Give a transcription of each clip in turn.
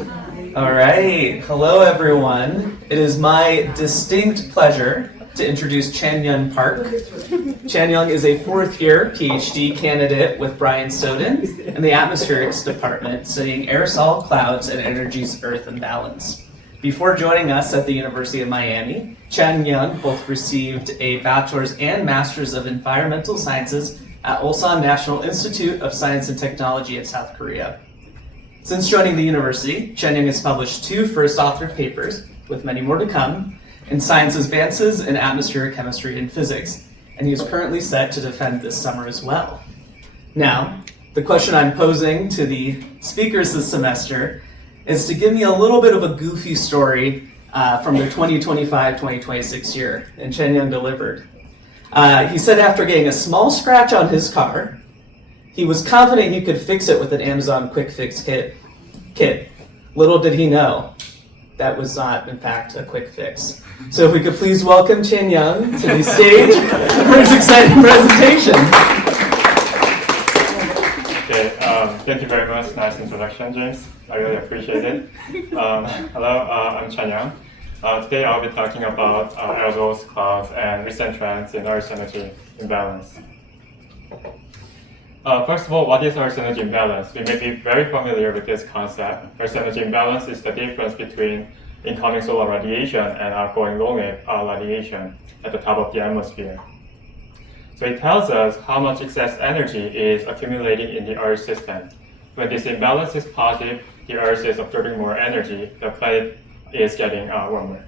All right, hello everyone. It is my distinct pleasure to introduce Chanyoung Park. Chanyoung is a fourth-year PhD candidate with Brian Soden in the Atmospherics Department, studying aerosol clouds and energy's Earth imbalance. Before joining us at the University of Miami, Chanyoung both received a bachelor's and master's of environmental sciences at Ulsan National Institute of Science and Technology in South Korea. Since joining the university, Chanyoung has published 2 first-authored papers, with many more to come, in Science Advances in Atmospheric Chemistry and Physics, and he is currently set to defend this summer as well. Now, the question I'm posing to the speakers this semester is to give me a little bit of a goofy story from the 2025-2026 year, and Chanyoung delivered. He said after getting a small scratch on his car, he was confident he could fix it with an Amazon quick fix kit. Little did he know, that was not, in fact, a quick fix. So if we could please welcome Chanyoung to the stage for his exciting presentation. Okay, thank you very much. Nice introduction, James. I really appreciate it. Hello, I'm Chanyoung. Today I'll be talking about aerosols, clouds, and recent trends in Earth's energy imbalance. First of all, what is Earth's energy imbalance? We may be very familiar with this concept. Earth's energy imbalance is the difference between incoming solar radiation and outgoing longwave radiation at the top of the atmosphere. So it tells us how much excess energy is accumulating in the Earth system. When this imbalance is positive, the Earth is absorbing more energy, the planet is getting warmer.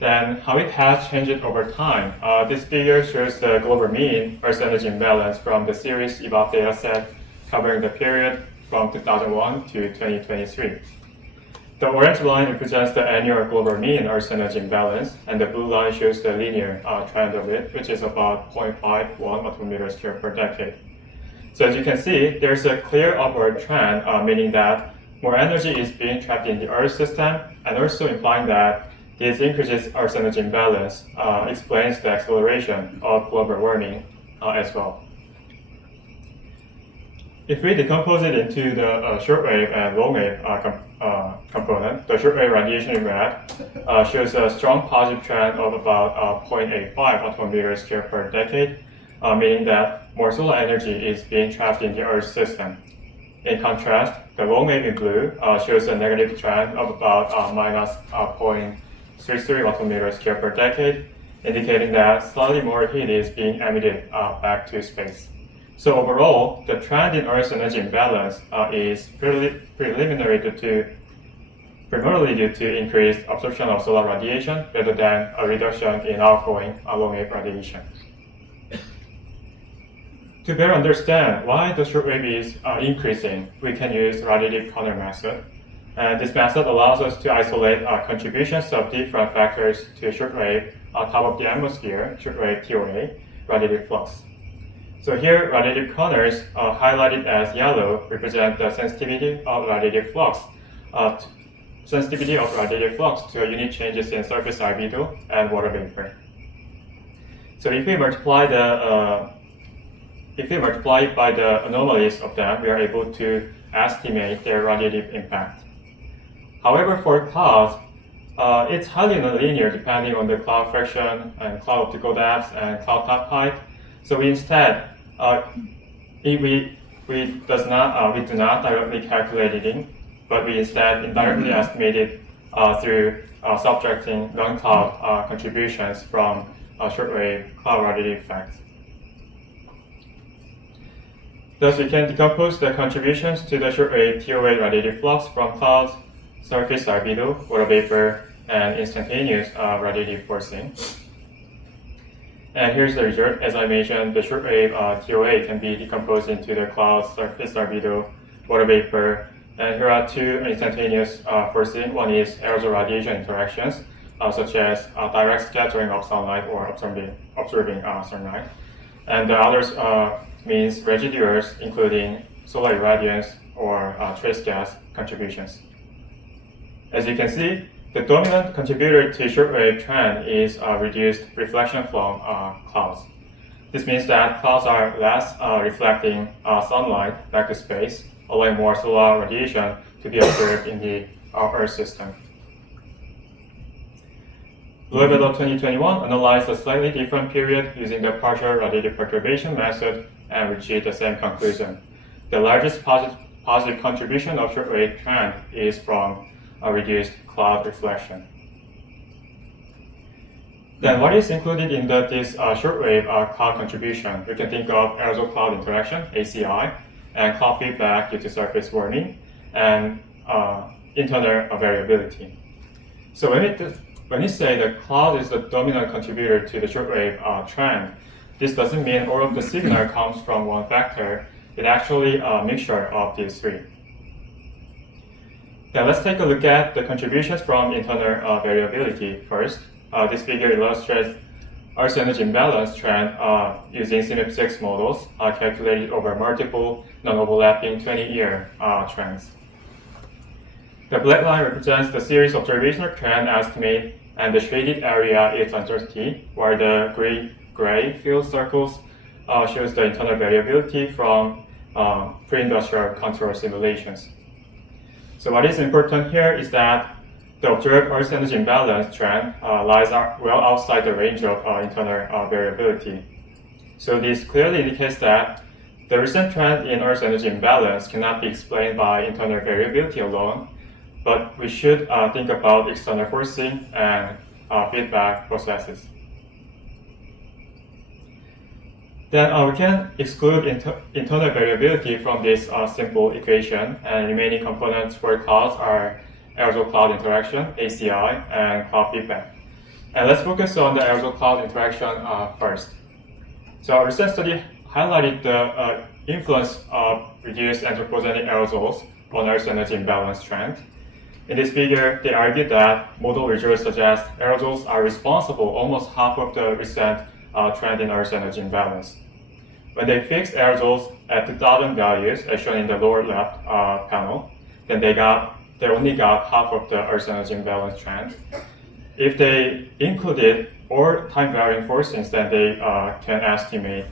Then how it has changed over time. This figure shows the global mean Earth energy imbalance from the series EVOP dataset covering the period from 2001 to 2023. The orange line represents the annual global mean Earth energy imbalance, and the blue line shows the linear trend of it, which is about 0.51 atometers squared per decade. So as you can see, there's a clear upward trend, meaning that more energy is being trapped in the Earth system, and also implying that this increases Earth's energy imbalance explains the acceleration of global warming as well. If we decompose it into the shortwave and longwave component, the shortwave radiation in red shows a strong positive trend of about 0.85 atometers squared per decade, meaning that more solar energy is being trapped in the Earth system. In contrast, the longwave in blue shows a negative trend of about minus 0.33 atometers squared per decade, indicating that slightly more heat is being emitted back to space. So overall, the trend in Earth's energy imbalance is primarily due to increased absorption of solar radiation rather than a reduction in outgoing longwave radiation. To better understand why the shortwave is increasing, we can use radiative-kernel method. And this method allows us to isolate contributions of different factors to shortwave top of the atmosphere, shortwave TOA, radiative flux. So here, radiative kernels, highlighted as yellow, represent the sensitivity of radiative flux to unit changes in surface albedo and water vapor. So if we multiply it by the anomalies of them, we are able to estimate their radiative impact. However, for clouds, it's highly nonlinear depending on the cloud friction and cloud optical depth and cloud top height. So we instead, we do not directly calculate it in, but we instead indirectly estimate it through subtracting non-cloud contributions from shortwave cloud radiative effects. Thus, we can decompose the contributions to the shortwave TOA radiative flux from clouds, surface albedo, water vapor, and instantaneous radiative forcing. And here's the result. As I mentioned, the shortwave TOA can be decomposed into the clouds, surface albedo, water vapor, and here are 2 instantaneous forcing. One is aerosol radiation interactions, such as direct scattering of sunlight or absorbing sunlight. And the others means residuals, including solar irradiance or trace gas contributions. As you can see, the dominant contributor to shortwave trend is reduced reflection from clouds. This means that clouds are less reflecting sunlight back to space, allowing more solar radiation to be observed in the Earth system. Loeb et al. 2021 analyzed a slightly different period using the partial radiative perturbation method and reached the same conclusion. The largest positive contribution of shortwave trend is from a reduced cloud reflection. Then what is included in this shortwave cloud contribution? We can think of aerosol-cloud interaction, ACI, and cloud feedback due to surface warming, and internal variability. So when we say the cloud is the dominant contributor to the shortwave trend, this doesn't mean all of the signal comes from one factor. It's actually a mixture of these three. Now let's take a look at the contributions from internal variability first. This figure illustrates Earth's energy imbalance trend using CMIP6 models calculated over multiple non-overlapping 20-year trends. The black line represents the series observational trend estimate, and the shaded area is uncertainty, while the gray field circles shows the internal variability from pre-industrial control simulations. So what is important here is that the observed Earth's energy imbalance trend lies well outside the range of internal variability. So this clearly indicates that the recent trend in Earth's energy imbalance cannot be explained by internal variability alone, but we should think about external forcing and feedback processes. Then we can exclude internal variability from this simple equation, and remaining components for clouds are aerosol-cloud interaction, ACI, and cloud feedback. And let's focus on the aerosol-cloud interaction first. So our recent study highlighted the influence of reduced anthropogenic aerosols on Earth's energy imbalance trend. In this figure, they argued that model results suggest aerosols are responsible almost half of the recent trend in Earth's energy imbalance. When they fixed aerosols at 2000 values, as shown in the lower left panel, then they only got half of the Earth's energy imbalance trend. If they included all time-varying forcings, then they can estimate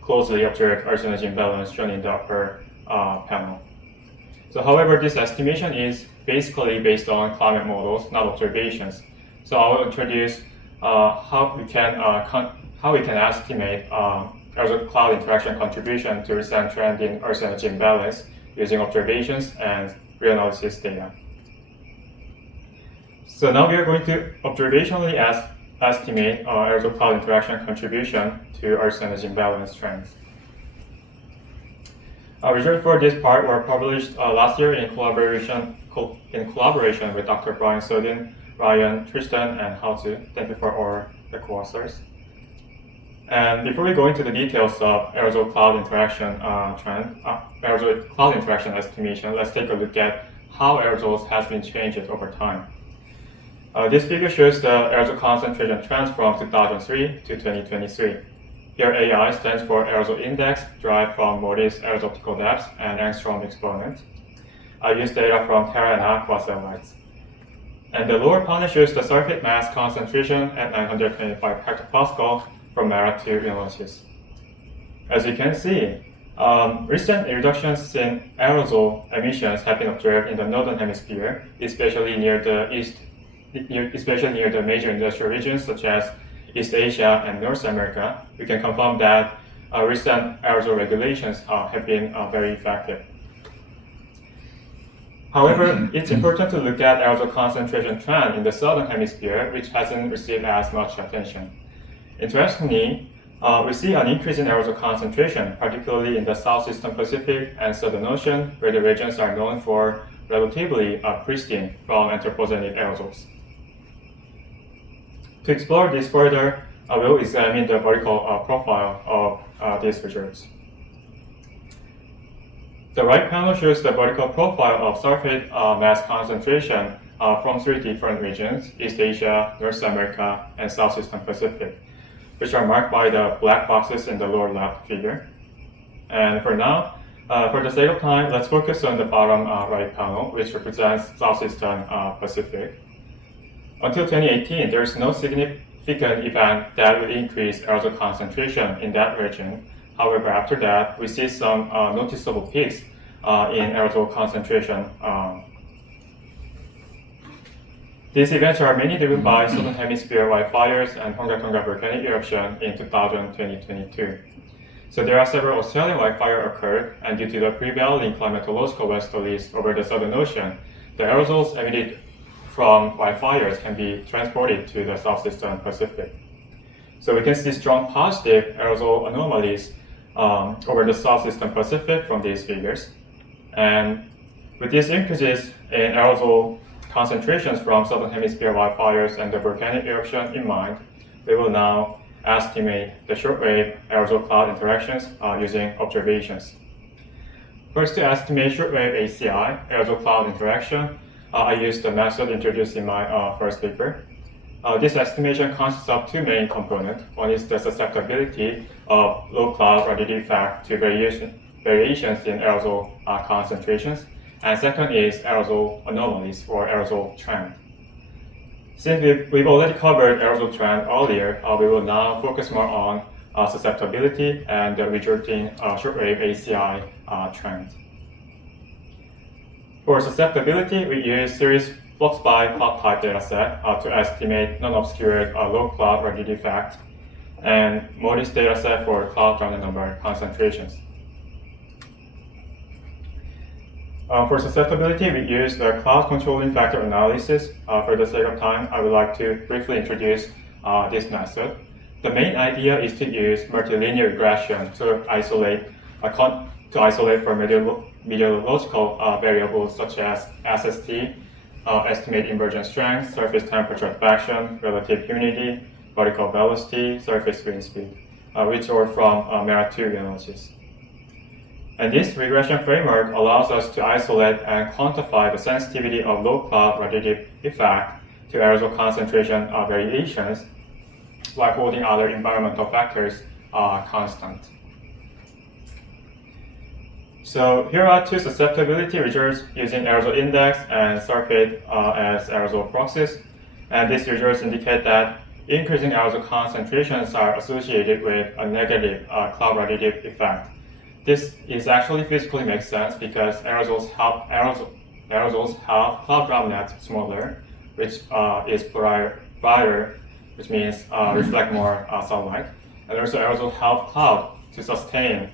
closely observed Earth's energy imbalance shown in the upper panel. So, however, this estimation is basically based on climate models, not observations. So I will introduce how we can estimate aerosol-cloud interaction contribution to recent trend in Earth's energy imbalance using observations and reanalysis data. So now we are going to observationally estimate aerosol-cloud interaction contribution to Earth's energy imbalance trends. Results for this part were published last year in collaboration with Dr. Brian Sodin, Ryan, Tristan, and Hao-Tzu. Thank you for all the co-authors. And before we go into the details of aerosol-cloud interaction aerosol-cloud interaction estimation, let's take a look at how aerosols has been changed over time. This figure shows the aerosol concentration trends from 2003 to 2023. Here AI stands for aerosol index, derived from Moore's aerosol optical depth and angstrom exponent. I used data from Terra and Aqua satellites. And the lower panel shows the surface mass concentration at 925 hectopascal from Mara to reanalysis. As you can see, recent reductions in aerosol emissions have been observed in the Northern Hemisphere, especially near the major industrial regions such as East Asia and North America. We can confirm that recent aerosol regulations have been very effective. However, it's important to look at aerosol concentration trend in the Southern Hemisphere, which hasn't received as much attention. Interestingly, we see an increase in aerosol concentration, particularly in the Southeastern Pacific and Southern Ocean, where the regions are known for relatively pristine from anthropogenic aerosols. To explore this further, I will examine the vertical profile of these results. The right panel shows the vertical profile of surface mass concentration from three different regions: East Asia, North America, and Southeastern Pacific, which are marked by the black boxes in the lower left figure. And for now, for the sake of time, let's focus on the bottom right panel, which represents Southeastern Pacific. Until 2018, there is no significant event that would increase aerosol concentration in that region. However, after that, we see some noticeable peaks in aerosol concentration. These events are mainly driven by Southern Hemisphere wildfires and Tonga volcanic eruption in 2022. So there are several Australian wildfires occurred, and due to the prevailing climatological westerlies over the Southern Ocean, the aerosols emitted from wildfires can be transported to the Southeastern Pacific. So we can see strong positive aerosol anomalies over the Southeastern Pacific from these figures. And with these increases in aerosol concentrations from Southern Hemisphere wildfires and the volcanic eruption in mind, we will now estimate the shortwave aerosol-cloud interactions using observations. First, to estimate shortwave ACI, aerosol-cloud interaction, I used the method introduced in my first paper. This estimation consists of two main components. One is the susceptibility of low cloud radiative effect to variations in aerosol concentrations, and second is aerosol anomalies or aerosol trend. Since we've already covered aerosol trend earlier, we will now focus more on susceptibility and the resulting shortwave ACI trend. For susceptibility, we use series flux by cloud type dataset to estimate non-obscured low cloud radiative effect and MODIS dataset for cloud ground number concentrations. For susceptibility, we use the cloud controlling factor analysis. For the sake of time, I would like to briefly introduce this method. The main idea is to use multilinear regression to isolate for meteorological variables such as SST, estimate inversion strength, surface temperature advection, relative humidity, vertical velocity, surface wind speed, which are from MERA2 analysis. And this regression framework allows us to isolate and quantify the sensitivity of low cloud radiative effect to aerosol concentration variations while holding other environmental factors constant. So here are two susceptibility results using aerosol index and surface as aerosol proxies. And these results indicate that increasing aerosol concentrations are associated with a negative cloud radiative effect. This is actually physically makes sense because aerosols have cloud droplets smaller, which is brighter, which means reflect more sunlight. And also aerosols have cloud to sustain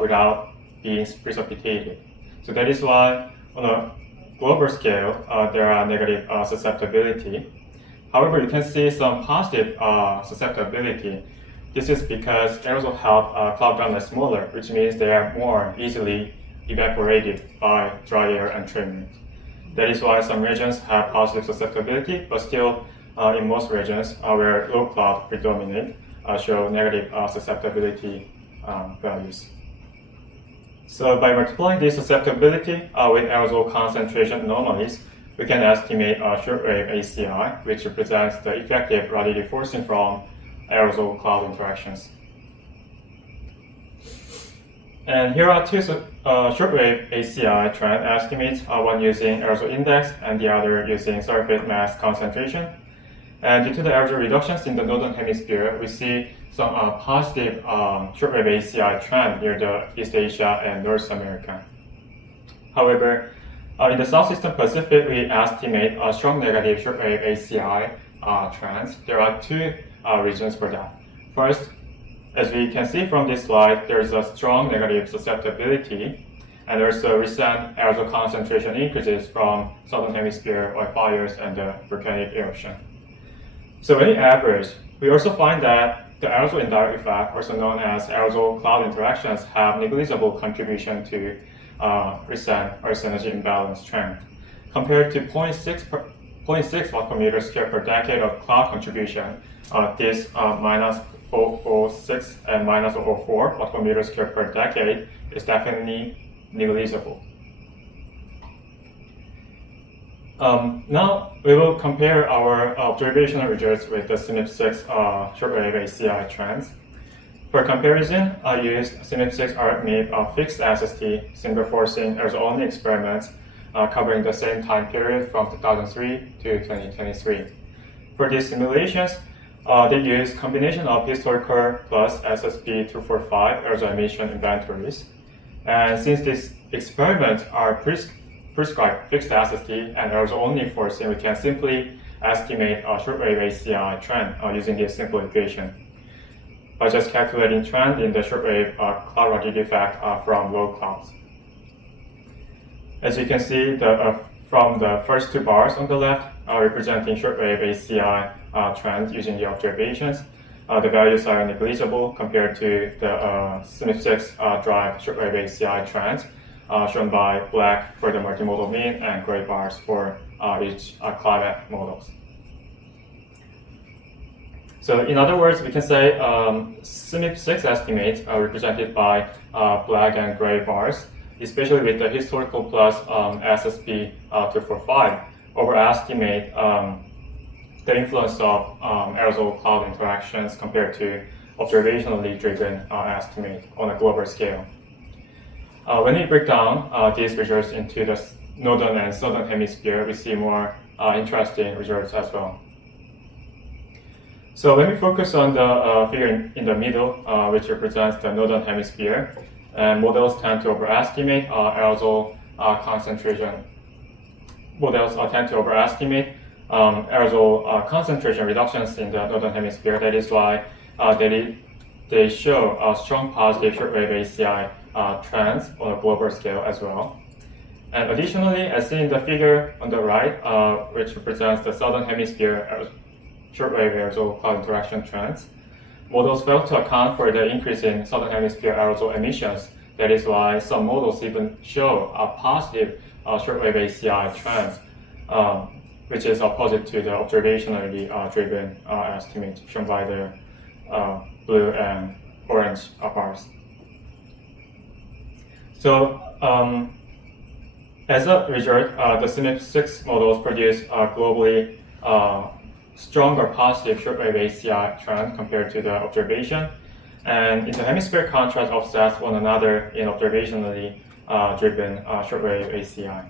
without being precipitated. So that is why on a global scale, there are negative susceptibility. However, you can see some positive susceptibility. This is because aerosols have cloud droplets smaller, which means they are more easily evaporated by dry air entrainment. That is why some regions have positive susceptibility, but still in most regions where low cloud predominate show negative susceptibility values. So by multiplying this susceptibility with aerosol concentration anomalies, we can estimate shortwave ACI, which represents the effective radiative forcing from aerosol cloud interactions. And here are two shortwave ACI trend estimates, one using aerosol index and the other using surface mass concentration. And due to the aerosol reductions in the Northern Hemisphere, we see some positive shortwave ACI trend near the East Asia and North America. However, in the Southeastern Pacific, we estimate a strong negative shortwave ACI trends. There are two reasons for that. First, as we can see from this slide, there's a strong negative susceptibility, and there's a recent aerosol concentration increases from Southern Hemisphere wildfires and the volcanic eruption. So when we average, we also find that the aerosol indirect effect, also known as aerosol-cloud interactions, have negligible contribution to recent Earth energy imbalance trend. Compared to 0.6 watt per meter square per decade of cloud contribution, this minus 0.06 and minus 0.04 watt per meter square per decade is definitely negligible. Now we will compare our observational results with the SNP6 shortwave ACI trends. For comparison, I used SNP6 RMIP fixed SST single forcing aerosol-only experiments covering the same time period from 2003 to 2023. For these simulations, they use combination of historical plus SSP 245 aerosol emission inventories. And since these experiments are prescribed fixed SST and aerosol only forcing, we can simply estimate a shortwave ACI trend using this simple equation by just calculating trend in the shortwave cloud radiative effect from low clouds. As you can see, from the first two bars on the left representing shortwave ACI trend using the observations, the values are negligible compared to the SWTOA drive shortwave ACI trends shown by black for the multimodal mean and gray bars for each climate models. So in other words, we can say SWTOA estimates are represented by black and gray bars, especially with the historical plus SSP 245, overestimate the influence of aerosol-cloud interactions compared to observationally driven estimate on a global scale. When we break down these results into the Northern and Southern Hemisphere, we see more interesting results as well. So let me focus on the figure in the middle, which represents the Northern Hemisphere. And models tend to overestimate aerosol concentration. Models tend to overestimate aerosol concentration reductions in the Northern Hemisphere. That is why they show strong positive shortwave ACI trends on a global scale as well. And additionally, as seen in the figure on the right, which represents the Southern Hemisphere shortwave aerosol cloud interaction trends, models fail to account for the increase in Southern Hemisphere aerosol emissions. That is why some models even show a positive shortwave ACI trends, which is opposite to the observationally driven estimate shown by the blue and orange bars. So, as a result, the SWTOA models produce globally stronger positive shortwave ACI trend compared to the observation, and inter-hemisphere contrast offsets one another in observationally driven shortwave ACI.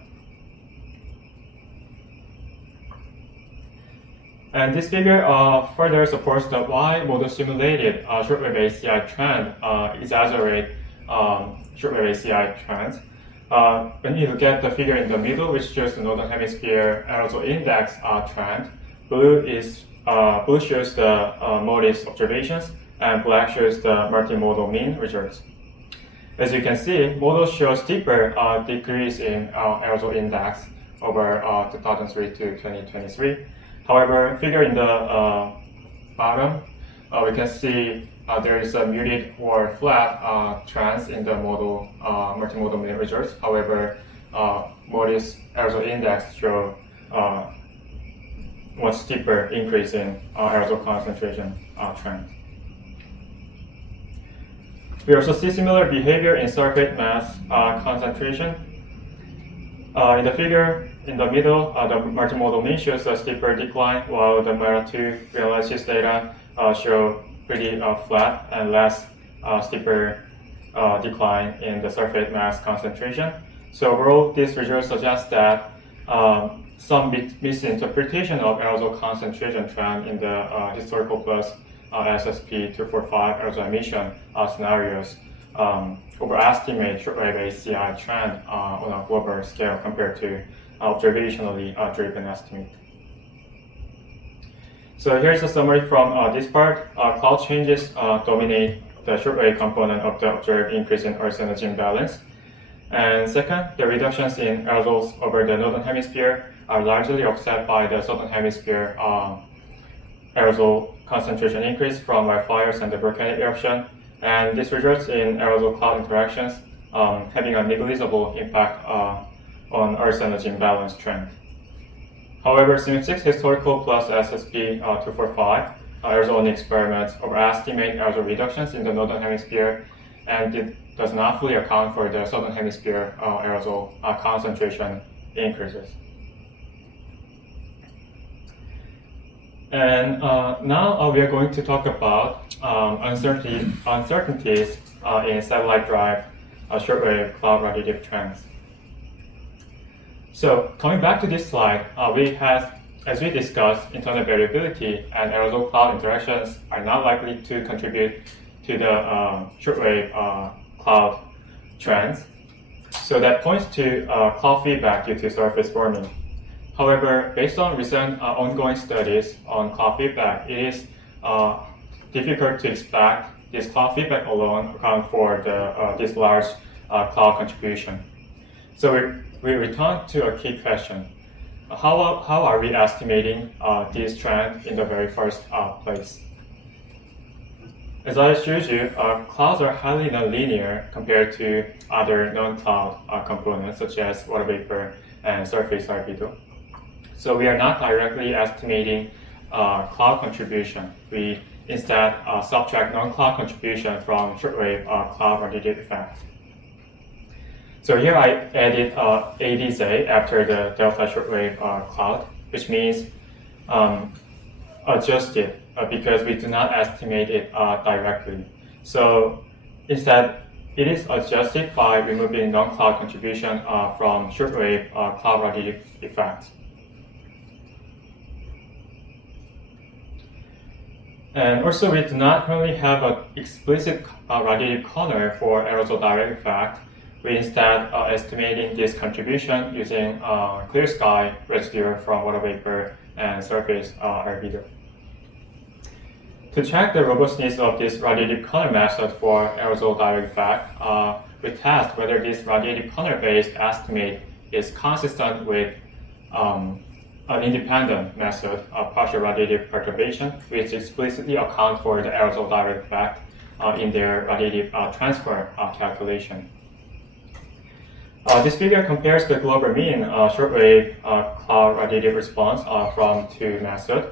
And this figure further supports the why model simulated shortwave ACI trend exaggerate shortwave ACI trends. When you look at the figure in the middle, which shows the Northern Hemisphere aerosol index trend, blue shows the MODIS observations, and black shows the multimodal mean results. As you can see, models show steeper decrease in aerosol index over 2003 to 2023. However, figure in the bottom, we can see there is a muted or flat trends in the multimodal mean results. However, MODIS aerosol index show much steeper increase in aerosol concentration trend. We also see similar behavior in surface mass concentration. In the figure in the middle, the multimodal mean shows a steeper decline, while the MERA2 analysis data show pretty flat and less steeper decline in the surface mass concentration. So overall, this result suggests that some misinterpretation of aerosol concentration trend in the historical plus SSP 245 aerosol emission scenarios overestimate shortwave ACI trend on a global scale compared to observationally driven estimate. So here's a summary from this part. Cloud changes dominate the shortwave component of the observed increase in Earth's energy imbalance. And second, the reductions in aerosols over the Northern Hemisphere are largely offset by the Southern Hemisphere aerosol concentration increase from wildfires and the volcanic eruption. And this results in aerosol-cloud interactions having a negligible impact on Earth's energy imbalance trend. However, SWTOA historical plus SSP 245 aerosol-only experiments overestimate aerosol reductions in the Northern Hemisphere, and it does not fully account for the Southern Hemisphere aerosol concentration increases. And now we are going to talk about uncertainties in satellite drive shortwave cloud radiative trends. So coming back to this slide, as we discussed, internal variability and aerosol cloud interactions are not likely to contribute to the shortwave cloud trends. So that points to cloud feedback due to surface warming. However, based on recent ongoing studies on cloud feedback, it is difficult to expect this cloud feedback alone account for this large cloud contribution. So we return to a key question. How are we estimating this trend in the very first place? As I showed you, clouds are highly nonlinear compared to other non-cloud components such as water vapor and surface albedo. So we are not directly estimating cloud contribution. We instead subtract non-cloud contribution from shortwave cloud radiative effect. So here I added ADZ after the delta shortwave cloud, which means adjusted because we do not estimate it directly. So instead, it is adjusted by removing non-cloud contribution from shortwave cloud radiative effect. And also, we do not currently have an explicit radiative corner for aerosol direct effect. We instead are estimating this contribution using clear sky residue from water vapor and surface albedo. To check the robustness of this radiative corner method for aerosol direct effect, we test whether this radiative corner-based estimate is consistent with an independent method of partial radiative perturbation, which explicitly accounts for the aerosol direct effect in their radiative transfer calculation. This figure compares the global mean shortwave cloud radiative response from two methods: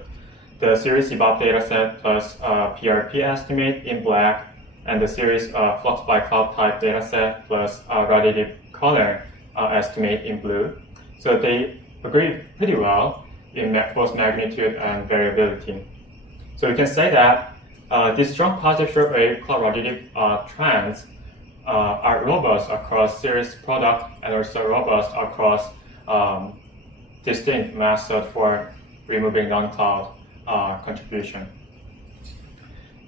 the series EBOB dataset plus PRP estimate in black, and the series flux by cloud type dataset plus radiative corner estimate in blue. So they agree pretty well in both magnitude and variability. So we can say that these strong positive shortwave cloud radiative trends are robust across series product and also robust across distinct methods for removing non-cloud contribution.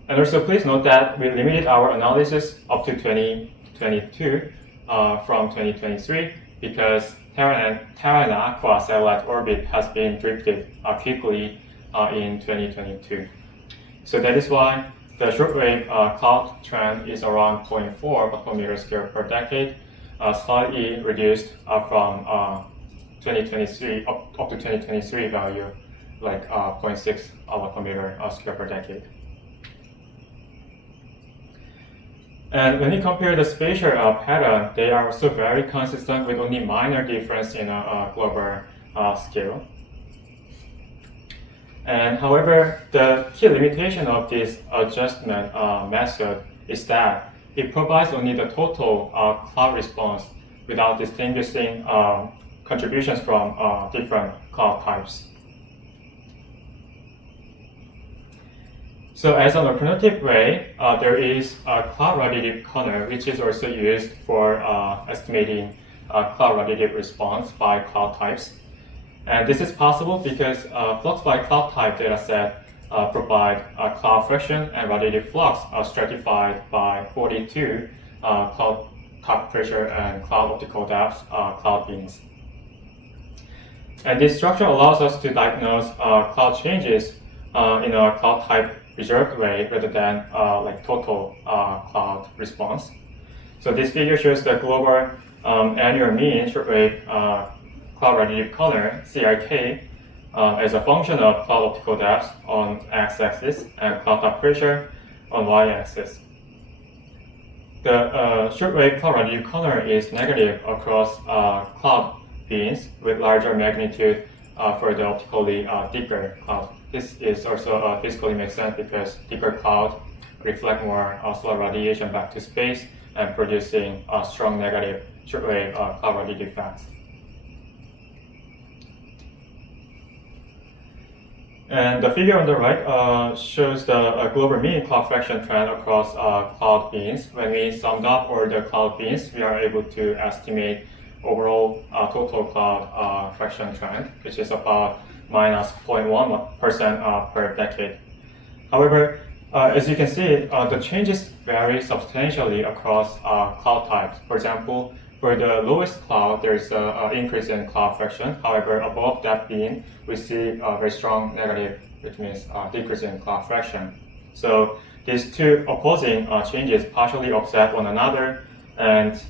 And also please note that we limited our analysis up to 2022 from 2023 because Terra and Aqua satellite orbit has been drifted quickly in 2022. So that is why the shortwave cloud trend is around 0.4 micrometer scale per decade, slightly reduced from 2023 up to 2023 value, like 0.6 micrometer scale per decade. And when you compare the spatial pattern, they are also very consistent with only minor difference in a global scale. And however, the key limitation of this adjustment method is that it provides only the total cloud response without distinguishing contributions from different cloud types. So as an alternative way, there is a cloud radiative corner, which is also used for estimating cloud radiative response by cloud types. And this is possible because flux by cloud type dataset provide cloud friction and radiative flux stratified by 42 cloud top pressure and cloud optical depth cloud beams. And this structure allows us to diagnose cloud changes in a cloud type reserved way rather than like total cloud response. So this figure shows the global annual mean shortwave cloud radiative corner (CRK) as a function of cloud optical depth on x-axis and cloud top pressure on y-axis. The shortwave cloud radiative corner is negative across cloud beams with larger magnitude for the optically thicker cloud. This is also physically makes sense because thicker cloud reflect more solar radiation back to space and producing strong negative shortwave cloud radiative effects. And the figure on the right shows the global mean cloud fraction trend across cloud beams. When we summed up all the cloud beams, we are able to estimate overall total cloud fraction trend, which is about minus 0.1% per decade. However, as you can see, the changes vary substantially across cloud types. For example, For the lowest cloud, there's an increase in cloud fraction. However, above that beam, we see a very strong negative, which means decrease in cloud fraction. So these two opposing changes partially offset one another and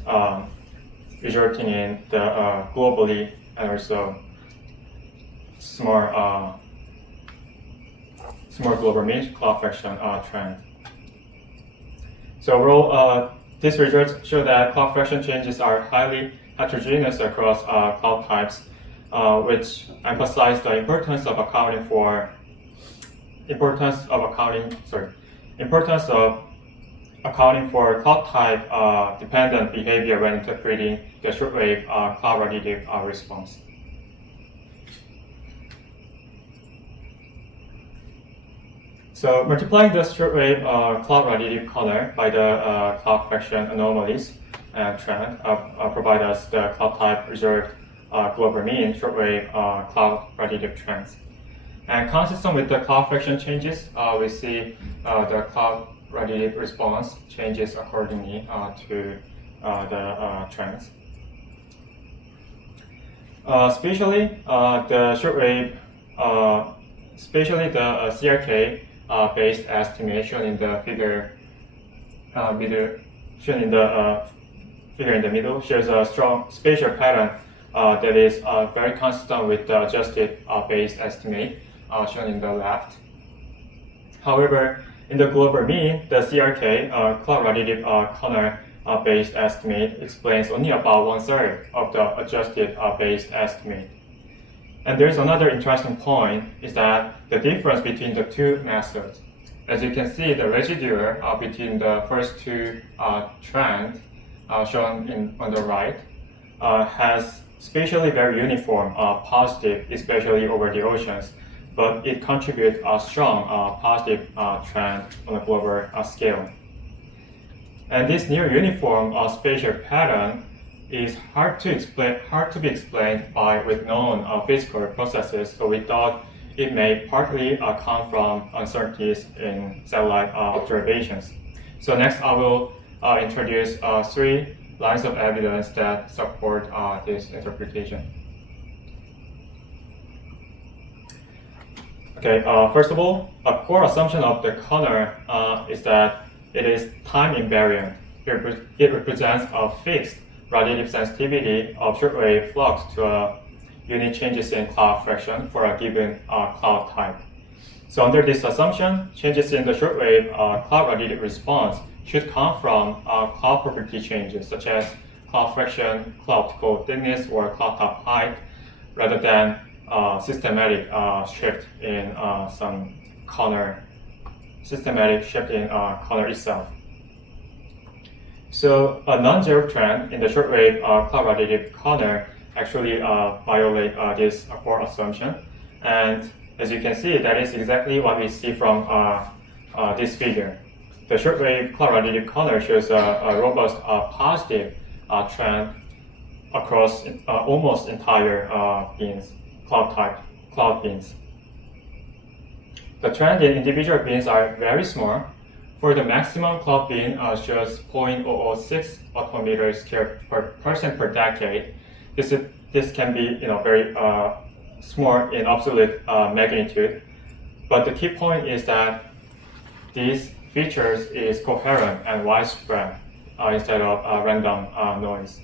resulting in the globally and also small global mean cloud fraction trend. So overall, these results show that cloud fraction changes are highly heterogeneous across cloud types, which emphasize the importance of accounting for cloud type dependent behavior when interpreting the shortwave cloud radiative response. So multiplying the shortwave cloud radiative color by the cloud fraction anomalies and trend provide us the cloud type reserved global mean shortwave cloud radiative trends. And consistent with the cloud fraction changes, we see the cloud radiative response changes accordingly to the trends. Especially the shortwave, especially the CRK based estimation in the figure in the middle shows a strong spatial pattern that is very consistent with the adjusted based estimate shown in the left. However, in the global mean, the CRK cloud radiative corner based estimate explains only about 1/3 of the adjusted based estimate. And there's another interesting point is that the difference between the two methods. As you can see, the residual between the first two trends shown on the right has spatially very uniform positive, especially over the oceans, but it contributes a strong positive trend on a global scale. And this near uniform spatial pattern is hard to be explained with known physical processes, so we thought it may partly come from uncertainties in satellite observations. So next I will introduce 3 lines of evidence that support this interpretation. Okay, first of all, a core assumption of the corner is that it is time invariant. It represents a fixed radiative sensitivity of shortwave flux to unit changes in cloud fraction for a given cloud type. So under this assumption, changes in the shortwave cloud radiative response should come from cloud property changes such as cloud fraction, cloud optical thickness, or cloud top height, rather than systematic shift in corner itself. So a non-zero trend in the shortwave cloud radiative corner actually violate this core assumption. And as you can see, that is exactly what we see from this figure. The shortwave cloud radiative corner shows a robust positive trend across almost entire cloud beams. The trend in individual beams are very small. For the maximum cloud beam shows 0.006 atmometers per person per decade. This can be very small in absolute magnitude, but the key point is that these features is coherent and widespread instead of random noise.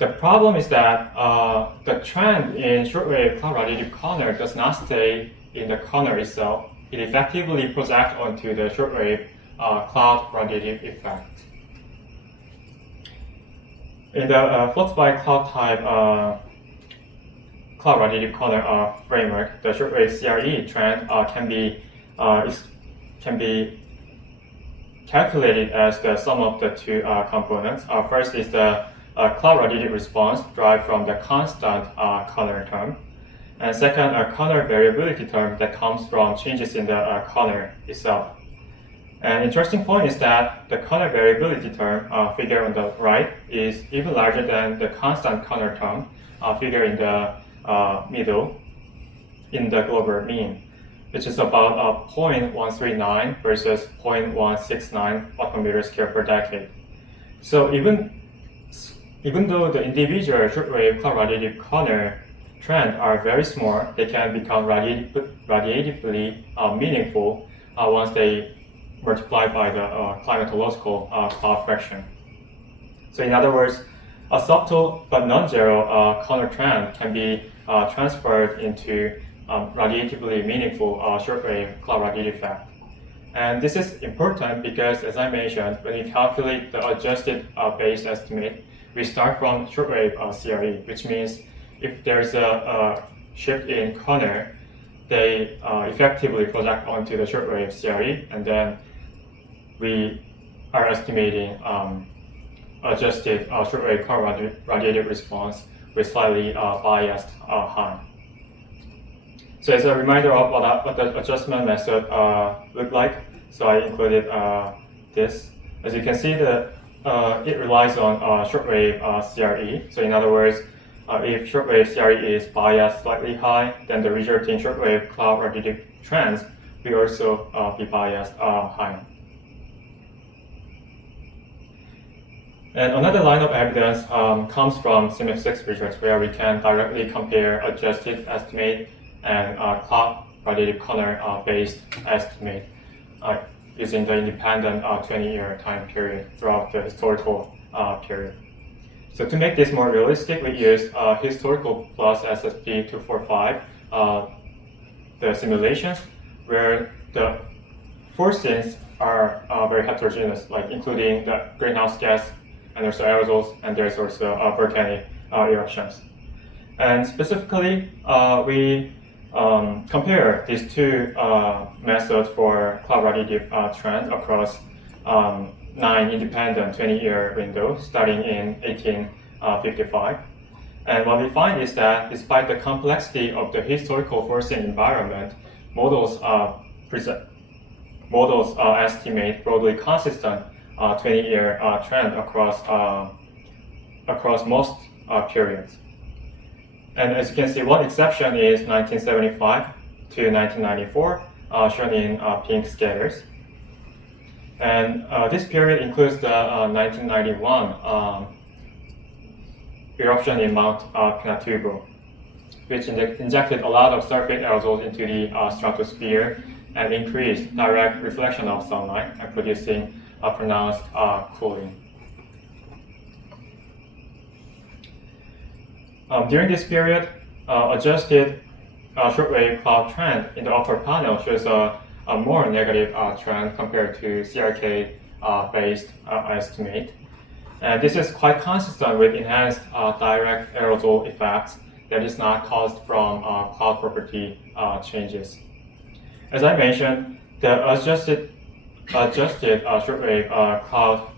The problem is that the trend in shortwave cloud radiative corner does not stay in the corner itself. It effectively projects onto the shortwave cloud radiative effect. In the flux by cloud type cloud radiative corner framework, the shortwave CRE trend can be calculated as the sum of the two components. First is the cloud radiative response derived from the constant corner term. And second, a corner variability term that comes from changes in the corner itself. An interesting point is that the corner variability term figure on the right is even larger than the constant corner term figure in the middle in the global mean, which is about 0.139 versus 0.169 atmometers per decade. So even though the individual shortwave cloud radiative corner trends are very small, they can become radiatively meaningful once they multiply by the climatological cloud fraction. So in other words, a subtle but non-zero corner trend can be transferred into radiatively meaningful shortwave cloud radiative effect. And this is important because, as I mentioned, when we calculate the adjusted base estimate, we start from shortwave CRE, which means if there's a shift in corner, they effectively project onto the shortwave CRE, and then we are estimating adjusted shortwave corner radiative response with slightly biased high. So as a reminder of what the adjustment method looked like, so I included this. As you can see, it relies on shortwave CRE. So in other words, if shortwave CRE is biased slightly high, then the resulting shortwave cloud radiative trends will also be biased high. And another line of evidence comes from CMF6 results, where we can directly compare adjusted estimate and cloud radiative corner based estimate using the independent 20-year time period throughout the historical period. So to make this more realistic, we use historical plus SSP245, the simulations, where the forcings are very heterogeneous, like including the greenhouse gas and also aerosols, and there's also volcanic eruptions. And specifically, we compare these two methods for cloud radiative trends across 9 independent 20-year windows starting in 1855. And what we find is that despite the complexity of the historical forcing environment, models estimate broadly consistent 20-year trend across most periods. And as you can see, one exception is 1975 to 1994, shown in pink scatters. And this period includes the 1991 eruption in Mount Pinatubo, which injected a lot of sulfate aerosols into the stratosphere and increased direct reflection of sunlight and producing a pronounced cooling. During this period, adjusted shortwave cloud trend in the upper panel shows a more negative trend compared to CRK-based estimate. And this is quite consistent with enhanced direct aerosol effects that is not caused from cloud property changes. As I mentioned, the adjusted shortwave cloud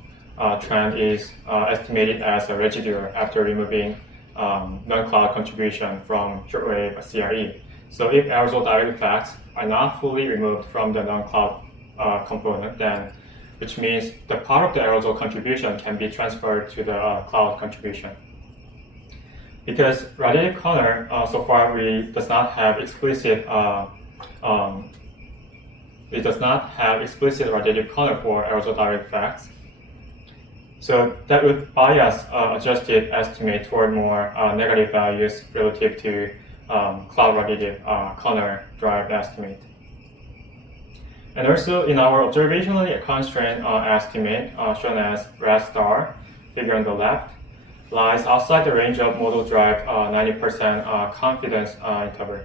trend is estimated as a residual after removing non-cloud contribution from shortwave CRE. So if aerosol direct effects are not fully removed from the non-cloud component, then which means the part of the aerosol contribution can be transferred to the cloud contribution. Because radiative corner, so far does not have explicit radiative corner for aerosol direct effects. So that would bias adjusted estimate toward more negative values relative to cloud radiative corner derived estimate. And also in our observationally constrained estimate, shown as red star, figure on the left, lies outside the range of model-derived 90% confidence interval.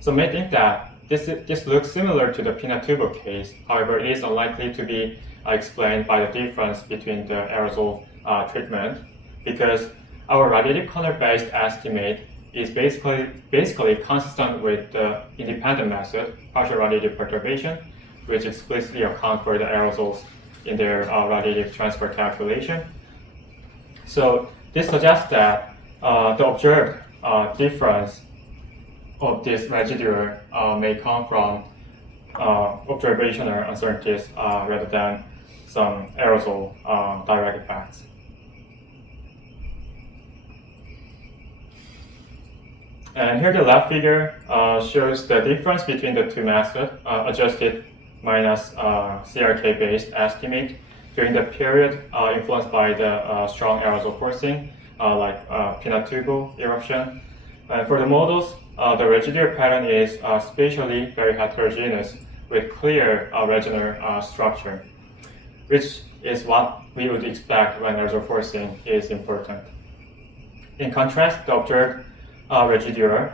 So may think that this looks similar to the Pinatubo case. However, it is unlikely to be explained by the difference between the aerosol treatment, because our radiative corner-based estimate is basically consistent with the independent method, partial radiative perturbation, which explicitly account for the aerosols in their radiative transfer calculation. So this suggests that the observed difference of this residual may come from observational uncertainties rather than some aerosol direct effects. And here the left figure shows the difference between the two methods, adjusted minus CRK-based estimate during the period influenced by the strong aerosol forcing, like Pinatubo eruption. And for the models, the residual pattern is spatially very heterogeneous with clear regional structure, which is what we would expect when aerosol forcing is important. In contrast, the observed residual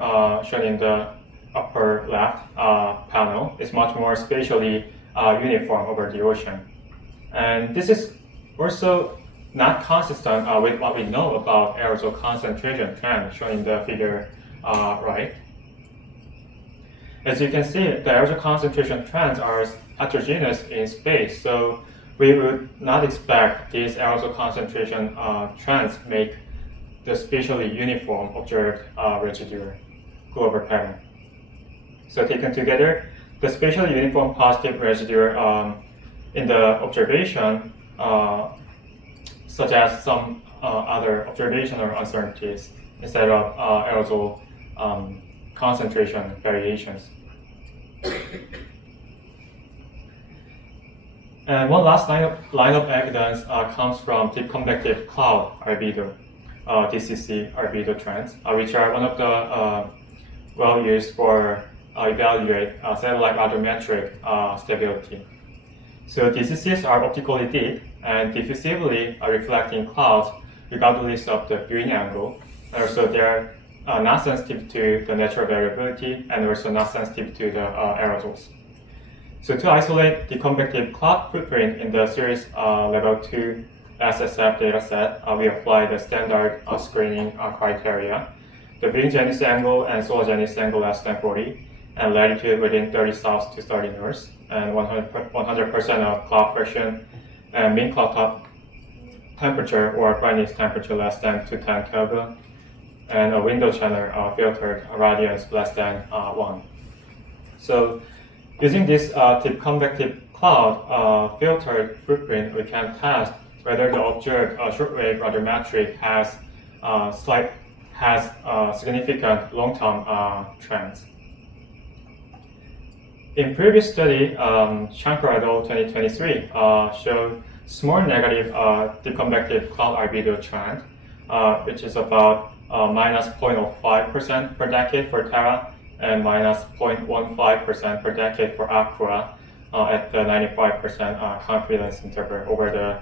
shown in the upper left panel is much more spatially uniform over the ocean. And this is also not consistent with what we know about aerosol concentration trend shown in the figure right. As you can see, the aerosol concentration trends are heterogeneous in space, so we would not expect these aerosol concentration trends make the spatially uniform observed residual global pattern. So taken together, the spatially uniform positive residual in the observation suggest some other observational uncertainties instead of aerosol concentration variations. And one last line of evidence comes from deep convective cloud albedo, DCC albedo trends, which are one of the well used for evaluate satellite radiometric stability. So DCCs are optically deep and diffusively reflecting clouds regardless of the viewing angle. And also they are not sensitive to the natural variability and also not sensitive to the aerosols. So to isolate the convective cloud footprint in the series level 2 SSF dataset, we apply the standard screening criteria, the viewing zenith angle and solar zenith angle less than 40, and latitude within 30 south to 30 north, and 100% of cloud friction, and mean cloud top temperature or brightness temperature less than 210 Kelvin, and a window channel filtered radius less than 1. So using this deep convective cloud filtered footprint, we can test whether the observed shortwave radiometric has significant long-term trends. In previous study, Shankar et al. 2023 showed small negative deep convective cloud albedo trend, which is about minus 0.05% per decade for Terra and minus 0.15% per decade for Aqua at the 95% confidence interval over the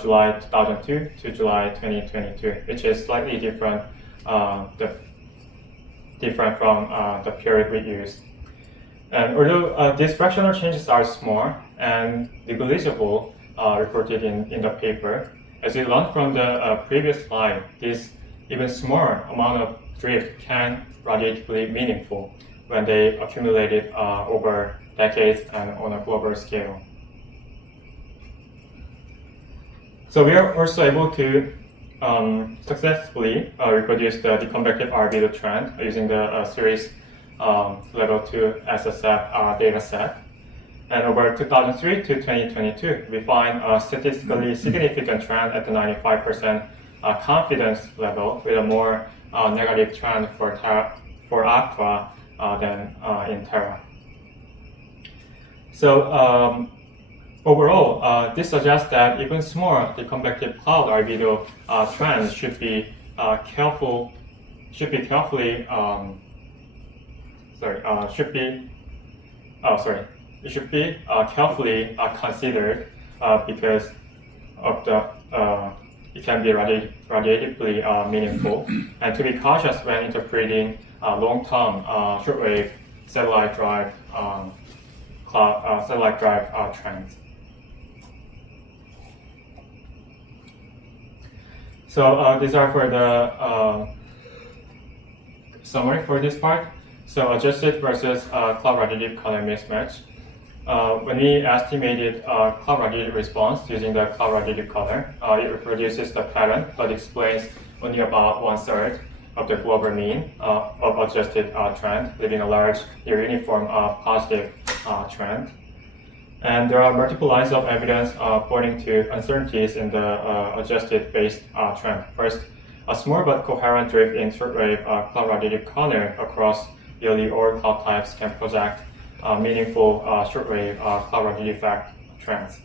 July 2002 to July 2022, which is slightly different, different from the period we used. And although these fractional changes are small and negligible reported in the paper, as we learned from the previous slide, this even smaller amount of drift can radiatively meaningful when they accumulated over decades and on a global scale. So we are also able to successfully reproduce the deconvective albedo trend using the series level 2 SSF dataset. And over 2003 to 2022, we find a statistically significant trend at the 95% confidence level with a more negative trend for Aqua than in Terra. So overall, this suggests that even small deconvective cloud albedo trends should be carefully considered because of the it can be radiatively meaningful, and to be cautious when interpreting long-term shortwave satellite drive trends. So these are for the summary for this part. So adjusted versus cloud radiative-kernel mismatch. When we estimated cloud radiative response using the cloud radiative-kernel, it reproduces the pattern but explains only about 1/3 of the global mean of adjusted trend, leaving a large near uniform positive trend. And there are multiple lines of evidence pointing to uncertainties in the adjusted based trend. First, a small but coherent drift in shortwave cloud radiative-kernel across nearly all cloud types can project meaningful shortwave cloud radiative effect trends.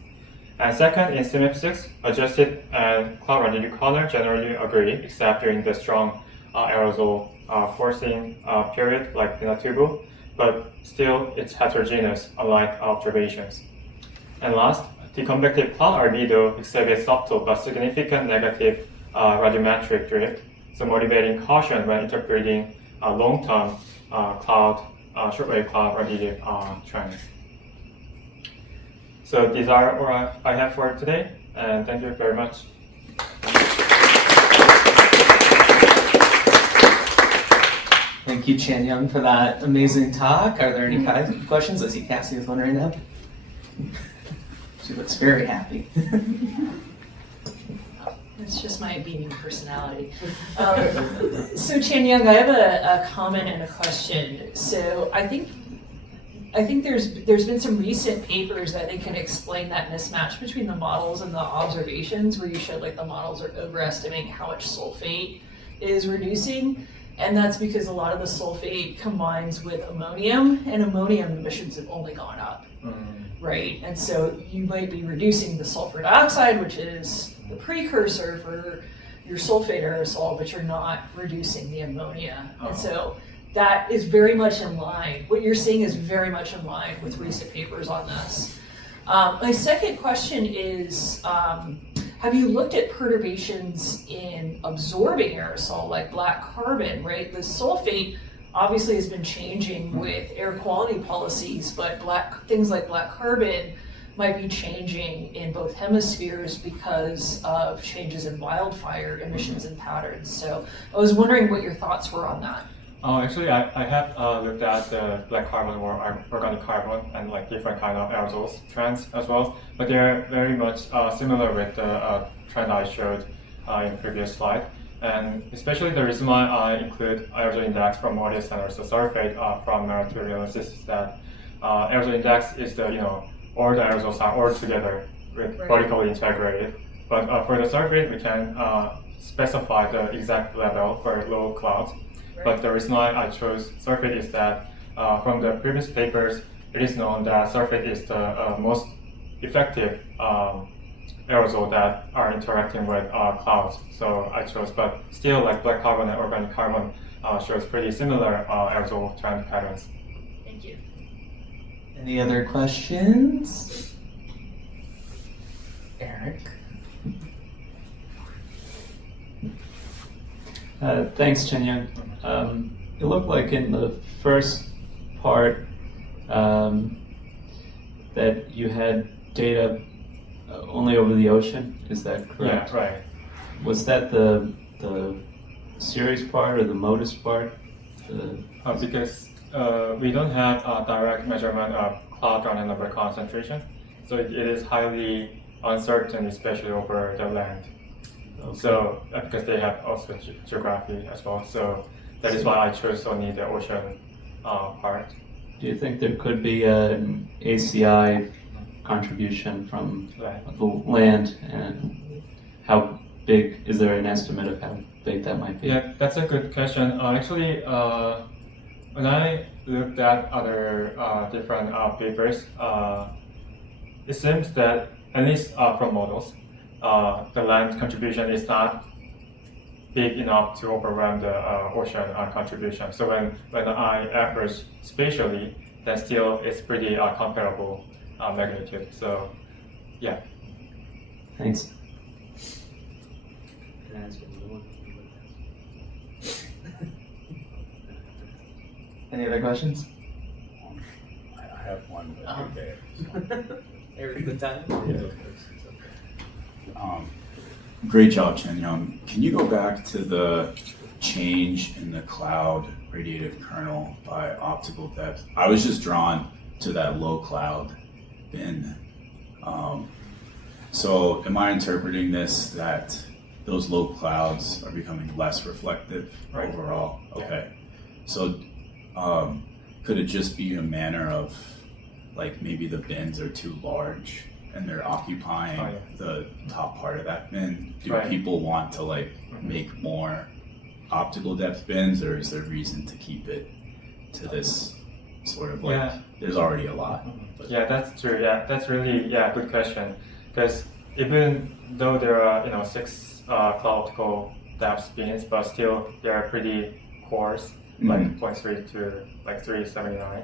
And second, in CMIP 6, adjusted and cloud radiative-kernel generally agree, except during the strong aerosol forcing period, like Pinatubo, but still it's heterogeneous, unlike observations. And last, the convective cloud albedo exhibits subtle but significant negative radiometric drift, so motivating caution when interpreting long-term shortwave cloud radiative trends. So these are all I have for today, and thank you very much. Thank you, Chanyoung, for that amazing talk. Are there any questions? I see Cassie with one right now. She looks very happy. It's just my beaming personality. So Chanyoung, I have a comment and a question. So I think there's been some recent papers that they can explain that mismatch between the models and the observations, where you showed like the models are overestimating how much sulfate is reducing. And that's because a lot of the sulfate combines with ammonium, and ammonium emissions have only gone up, right? And so you might be reducing the sulfur dioxide, which is the precursor for your sulfate aerosol, but you're not reducing the ammonia. And so that is very much in line. What you're seeing is very much in line with recent papers on this. My second question is, have you looked at perturbations in absorbing aerosol, like black carbon, right? The sulfate obviously has been changing with air quality policies, but things like black carbon might be changing in both hemispheres because of changes in wildfire emissions and patterns. So I was wondering what your thoughts were on that. Actually, I have looked at the black carbon or organic carbon and like different kind of aerosols trends as well, but they're very much similar with the trend I showed in previous slide. And especially the reason why I include aerosol index from Mortis and also sulfate from materials is that aerosol index is all the aerosols are all together with vertically integrated. But for the sulfate, we can specify the exact level for low clouds. But the reason why I chose sulfate is that from the previous papers, it is known that sulfate is the most effective aerosol that are interacting with clouds. So I chose, but still like black carbon and organic carbon shows pretty similar aerosol trend patterns. Thank you. Any other questions? Eric? Thanks, Chanyoung. It looked like in the first part that you had data only over the ocean. Is that correct? Yeah, right. Was that the series part or the modus part? Because we don't have a direct measurement of cloud ground number concentration, so it is highly uncertain, especially over the land. Okay. So because they have also geography as well, so that is why I chose only the ocean part. Do you think there could be an ACI contribution from the land, and how big, is there an estimate of how big that might be? Yeah, that's a good question. Actually, when I looked at other different papers, it seems that, at least from models, the land contribution is not big enough to overwhelm the ocean contribution. So when I average spatially, then still it's pretty comparable magnitude. So yeah. Thanks. Can I ask another one? Any other questions? I have one, but okay. Every good time? Great job, Chanyoung. Can you go back to the change in the cloud radiative kernel by optical depth? I was just drawn to that low cloud bin. So am I interpreting this that those low clouds are becoming less reflective overall? Okay. So could it just be a manner of like maybe the bins are too large and they're occupying the top part of that bin? Do people want to like make more optical depth bins, or is there reason to keep it to this sort of like there's already a lot? Yeah, that's true. Yeah, that's really good question. because even though there are 6 cloud depth beams, but still they are pretty coarse, like 0.3 to like 379.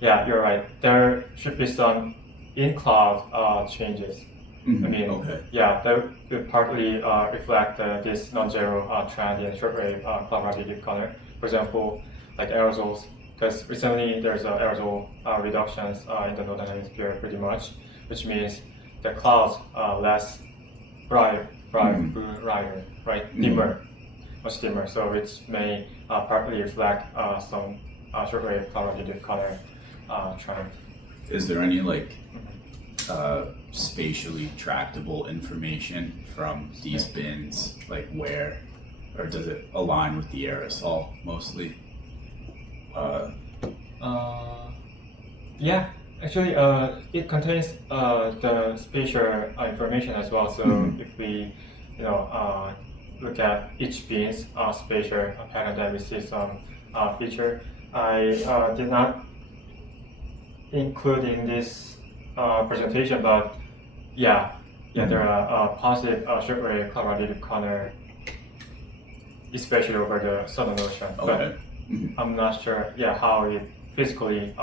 Yeah, you're right. There should be some in-cloud changes. I mean, yeah, that will partly reflect this non-zero trend in shortwave cloud radiative-kernel. For example, like aerosols, because recently there's aerosol reductions in the Northern Hemisphere pretty much, which means the clouds are less brighter, dimmer, much dimmer. So it may partly reflect some shortwave cloud radiative-kernel trend. Is there any like spatially tractable information from these bins, like where, or does it align with the aerosol mostly? Yeah, actually, it contains the spatial information as well. So if we, look at each bin's spatial pattern, then we see some feature. I did not include in this presentation, but yeah, there are positive shortwave cloud radiative-kernel, especially over the Southern Ocean. Okay. But I'm not sure, how it physically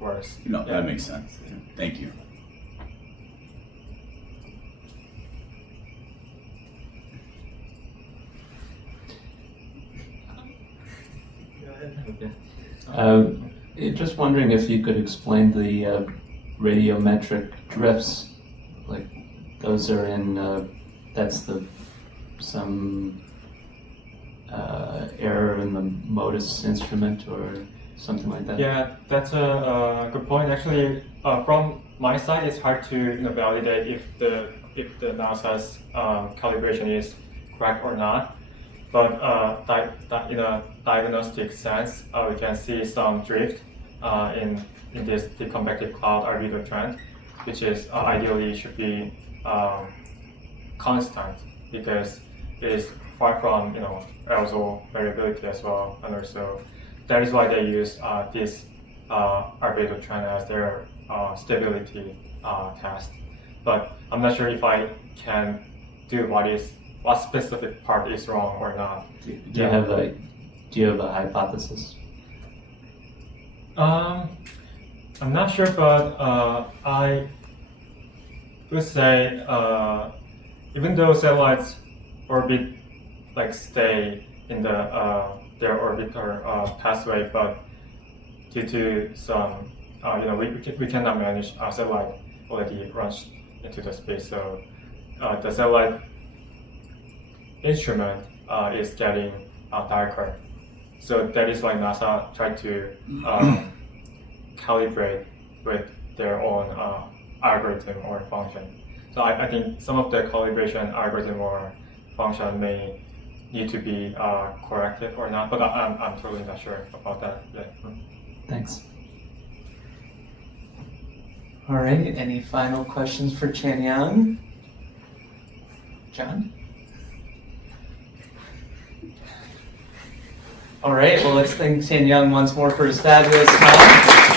works. No, that makes sense. Thank you. Just wondering if you could explain the radiometric drifts. Like those are in that's some error in the modus instrument or something like that. Yeah, that's a good point. Actually, from my side, it's hard to validate if the NASA's calibration is correct or not. But in a diagnostic sense, we can see some drift in this deconvective cloud albedo trend, which is ideally should be constant because it is far from aerosol variability as well, and also that is why they use this albedo trend as their stability test. But I'm not sure if I can do what specific part is wrong or not. Do you have a hypothesis? I'm not sure, but I would say even though satellites orbit stay in their orbital pathway, but due to some we cannot manage our satellite already runs into the space, so the satellite instrument is getting darker. So that is why NASA tried to calibrate with their own algorithm or function. So I think some of the calibration algorithm or function may need to be corrected or not, but I'm totally not sure about that yet. Thanks. All right, any final questions for Chanyoung? John? All right, well, let's thank Chanyoung once more for his fabulous talk.